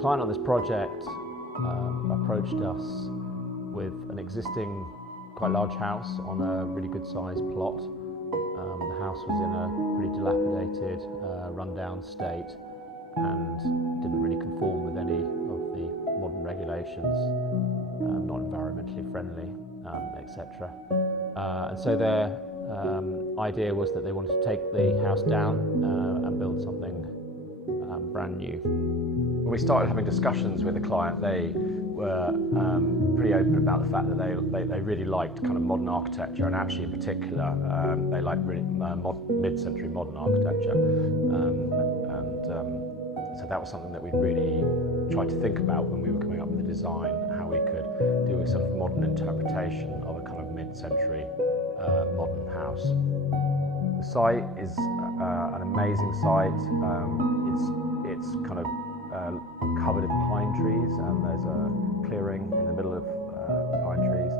client on this project approached us with an existing quite large house on a really good sized plot. The house was in a pretty dilapidated, run-down state and didn't really conform with any of the modern regulations, not environmentally friendly, etc. And so their idea was that they wanted to take the house down and build something brand new. When we started having discussions with the client, they were pretty open about the fact that they really liked kind of modern architecture, and actually in particular they liked really mid-century modern architecture, so that was something that we really tried to think about when we were coming up with the design, how we could do a sort of modern interpretation of a kind of mid-century modern house. The site is an amazing site. It's kind of covered in pine trees, and there's a clearing in the middle of pine trees,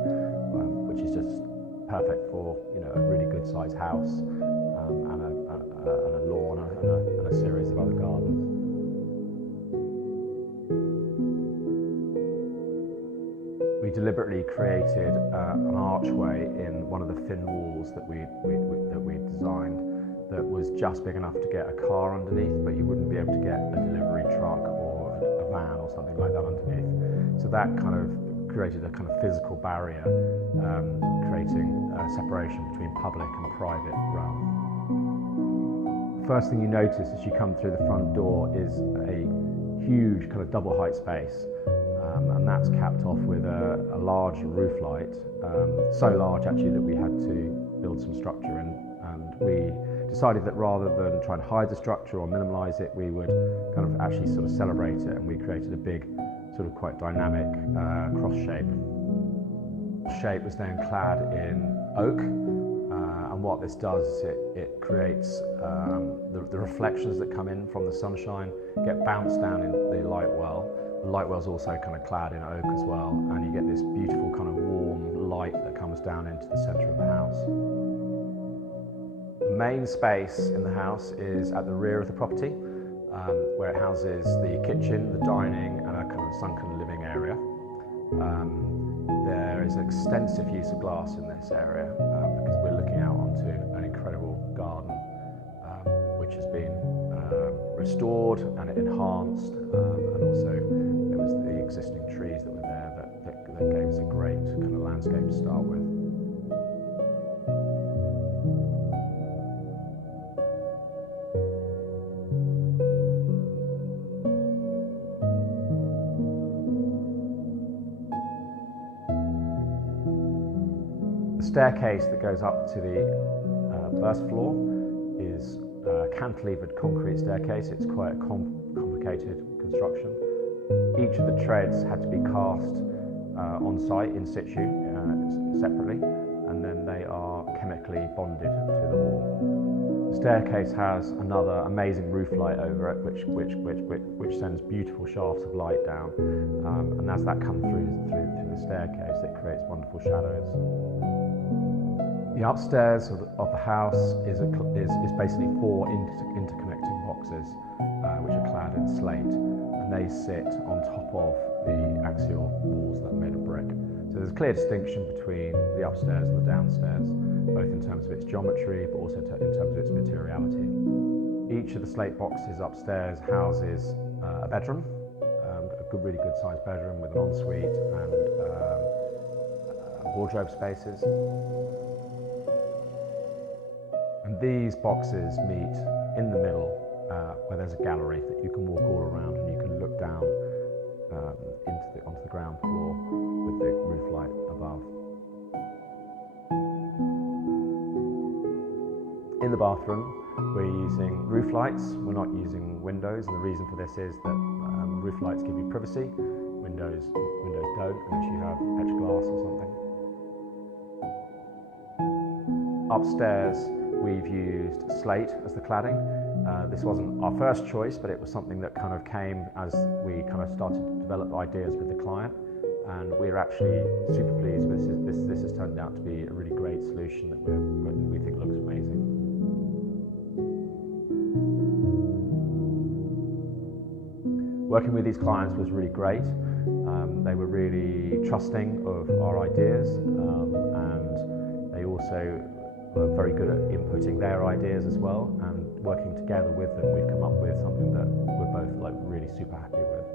which is just perfect for a really good sized house, and a lawn and a series of other gardens. We deliberately created an archway in one of the thin walls that we designed that was just big enough to get a car underneath, but you wouldn't be able to get a delivery truck or a van or something like that underneath. So that kind of created a kind of physical barrier, creating a separation between public and private realm. First thing you notice as you come through the front door is a huge kind of double height space, and that's capped off with a large roof light, so large actually that we had to build some structure in, and we decided that rather than try and hide the structure or minimise it, we would kind of actually sort of celebrate it, and we created a big sort of quite dynamic cross shape. The shape was then clad in oak, and what this does is it creates the reflections that come in from the sunshine get bounced down in the light well. The light well's also kind of clad in oak as well, and you get this beautiful kind of warm light that comes down into the centre of the house. The main space in the house is at the rear of the property, where it houses the kitchen, the dining, and a kind of sunken living area. There is extensive use of glass in this area because we're looking out onto an incredible garden, which has been restored and enhanced, and also there was the existing trees that were there that gave us a great kind of landscape to start with. The staircase that goes up to the first floor is a cantilevered concrete staircase. It's quite a complicated construction. Each of the treads had to be cast on site in situ separately, and then they are chemically bonded to the wall. The staircase has another amazing roof light over it, which sends beautiful shafts of light down, and as that comes through the staircase, it creates wonderful shadows. The upstairs of the house is basically 4 interconnecting boxes, which are clad in slate, and they sit on top of the axial walls that are made of brick. So there's a clear distinction between the upstairs and the downstairs, both in terms of its geometry, but also in terms of its materiality. Each of the slate boxes upstairs houses a bedroom, really good sized bedroom with an ensuite and wardrobe spaces. And these boxes meet in the middle, where there's a gallery that you can walk all around, and you can look down onto the ground floor with the roof light above. In the bathroom, we're using roof lights. We're not using windows, and the reason for this is that roof lights give you privacy. Windows don't, unless you have etched glass or something. Upstairs, we've used slate as the cladding. This wasn't our first choice, but it was something that kind of came as we kind of started to develop ideas with the client, and we're actually super pleased with this. This has turned out to be a really great solution that we think looks amazing. Working with these clients was really great. They were really trusting of our ideas, and they also were very good at inputting their ideas as well. And working together with them, we've come up with something that we're both really super happy with.